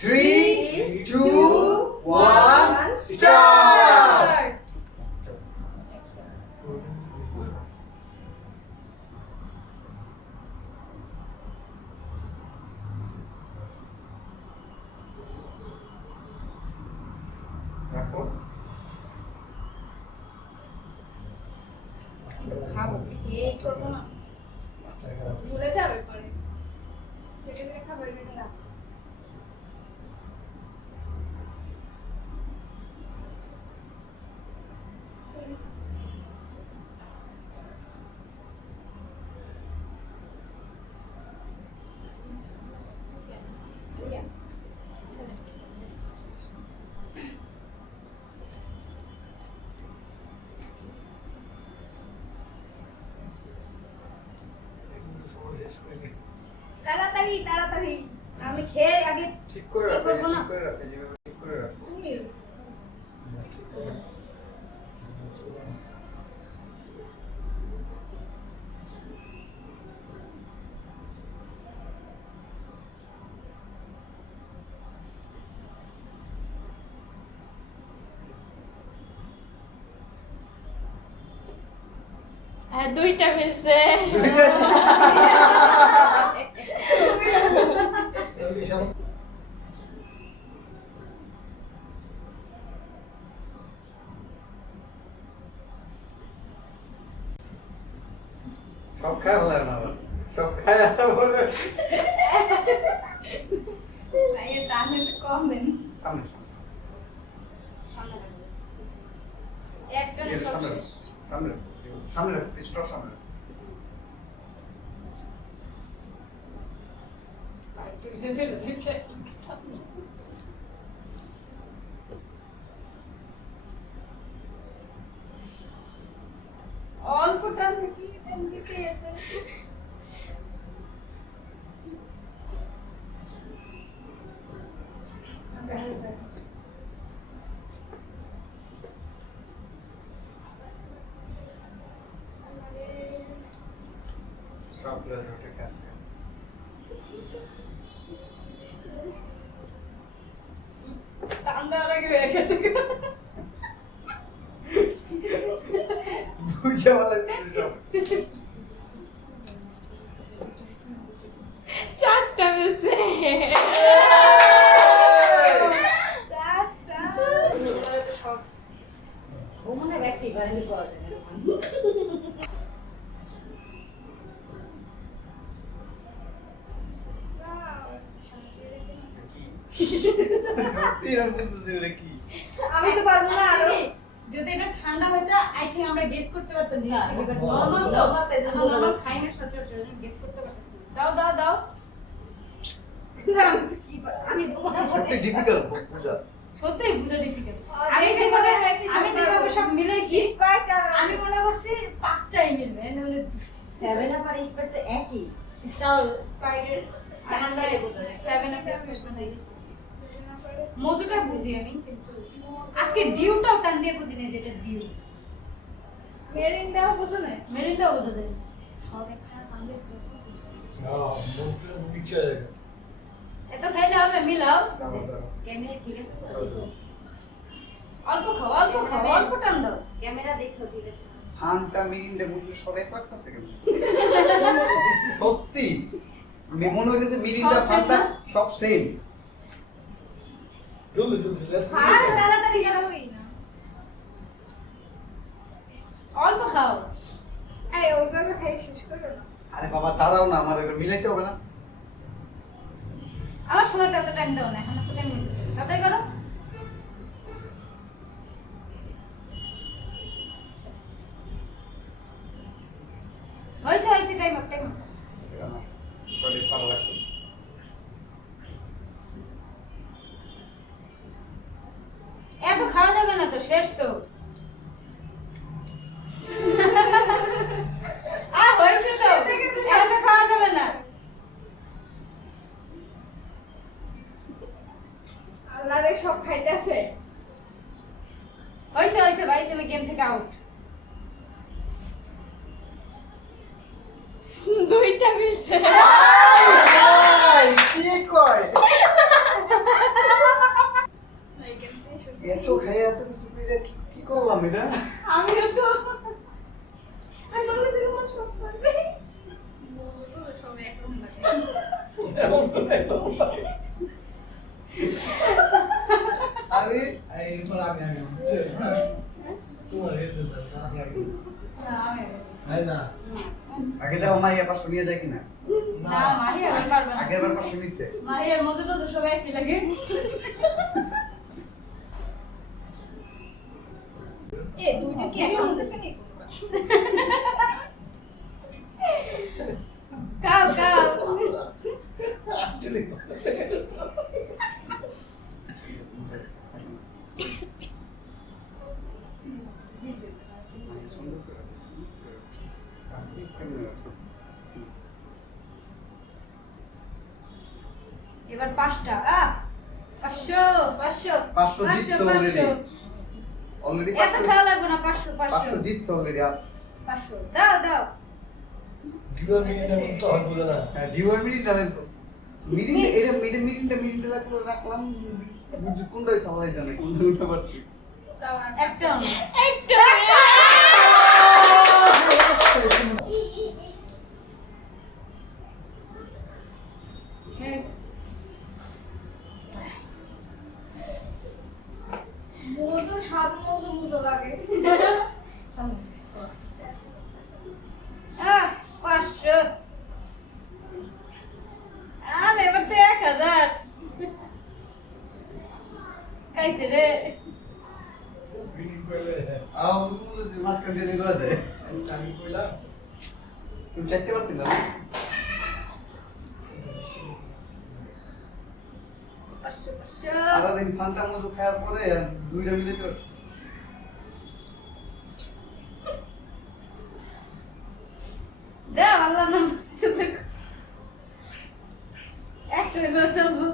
3, 2, 1, start! রাখো। খাবো খেয়ে করবো না ভুলে যাবে পরে যেটা যেটা খাবার এটা না তাড়াতাড়ি তাড়াতাড়ি আমি খেয়ে আগে ঠিক করে রাখো, করবো না। ঠিক করে রাখো, যেভাবে ঠিক করে রাখো। তুমি দুইটা মিলছে সব খায় ভালো না আবার। সব খায় আর বলে না এর দাম একটু কম দেন সামনে সামনে রাখবেন একটা এর সব সামনে শেষ সামনে সামনে পিস্টল সামনে অল্প টান কি দিতে আছে সব প্লেয়ার ওটা কাছে টান দেওয়া লাগে হয়ে গেছে বুঝা ভালো সব চারটা মিলছে চারটা ঘুমনে ব্যক্তি বাড়ি করে সত্যি আর বুঝতেছি ওটা কি আমি তো পারবো না আরো যদি এটা ঠান্ডা হইতো আই থিং আমরা গেস করতে পারতাম জিনিসটা কি বাট normal নরমাল তো। তো এখন নরমাল normal খাই না সচরাচর গেস করতে পারতাম দাও দাও দাও কি আমি তোমার সত্যি ডিফিকাল্ট বুঝা সত্যিই বুঝা ডিফিকাল্ট আমি আমি যেভাবে যেভাবে সব মিলাইছি স্পার্টার আমি মনে করছি পাঁচটাই মিলবে নাহলে সেভেন আপ আর স্পাইট তো একই সাল স্পাইডার ঠান্ডা লেগেছে। 7 আপ মধুটা বুঝি আমি কিন্তু আজকে ডিউটাও টান দিয়ে বুঝি না যেটা ডিউ মেরিন্ডাও বুঝো না মেরিনটাও বোঝা যায় সব একটা পাঙ্গে এত খাইলে হবে মিলাও দাও দাও ক্যামেরা ঠিক আছে তো? অল্প খাও অল্প টান দাও ক্যামেরা দেখো ঠিক আছে ফানটা মিরিন্ডা মুরগি সব এক লাগতেছে কেন সত্যি আমি মনে হইতেছে মিরিন্ডা সব same ফানটা না? সব সেম জলদি জলদি আরে তাড়াতাড়ি এটা খাও হই না অল্প খাও এই ওইভাবে খাই শেষ করো না আরে বাবা দাঁড়াও না আমার এটা মিলাইতে হবে না আমার সময় তো এত টাইম দাও না এখন এত টাইম নিতেছে তাড়াতাড়ি করো হয়েছে টাইম এটা না সরি ভালো লাগছে এত খাওয়া যাবে না তো শেষ তো হয়েছে তো এত খাওয়া যাবে না আল্লাহ রে সব খাইতেছে হয়েছে ভাই তুমি গেম থেকে আউট দুইটা মিলছে কি কয় না আমিও তো আমি বললে তুমি আমার সব পারবে মজা তো সব একরকম লাগে আমি এরপর আমি তোমার রেট দেবো আমি আগে না আমি এই না আগে দেখো মাইয়া 500 নিয়ে যায় কিনা না মাহি আমি পারবে না আগের বার 500 নিছে মাহির মজুটা তো সবাই একই লাগে এ দুইটা কি একরকম হতেছে নি কাও কাও অ্যাকচুয়ালি এবার 5টা 500 500 500 জিতছে অলরেডি অলরেডি এত খাওয়া লাগবে না 500 500 জিতছে অলরেডি 500 দাও দাও ডিউয়ার মিনিটে তো হয় বুঝে না হ্যাঁ ডিওয়ার মিনিট আমি মিনিট এটা মিনিটে রাখলাম কোনটাই সামলাই জানে কোনটা উঠে পারছি যাও আর একটা একটা মজা সব মজা লাগে 500 আর এবার তো 1000 খাইছে রে বিনিং কইলে আও মাসকা দিয়ে নিলো আছে আমি কইলাম তুমি চাইতে পারছিস না 500 আলাদা দিন ফান্টা মজু খাওয়ার পরে দুইটা মিলে করছি দাও আল্লাহ নাম একটা চলবো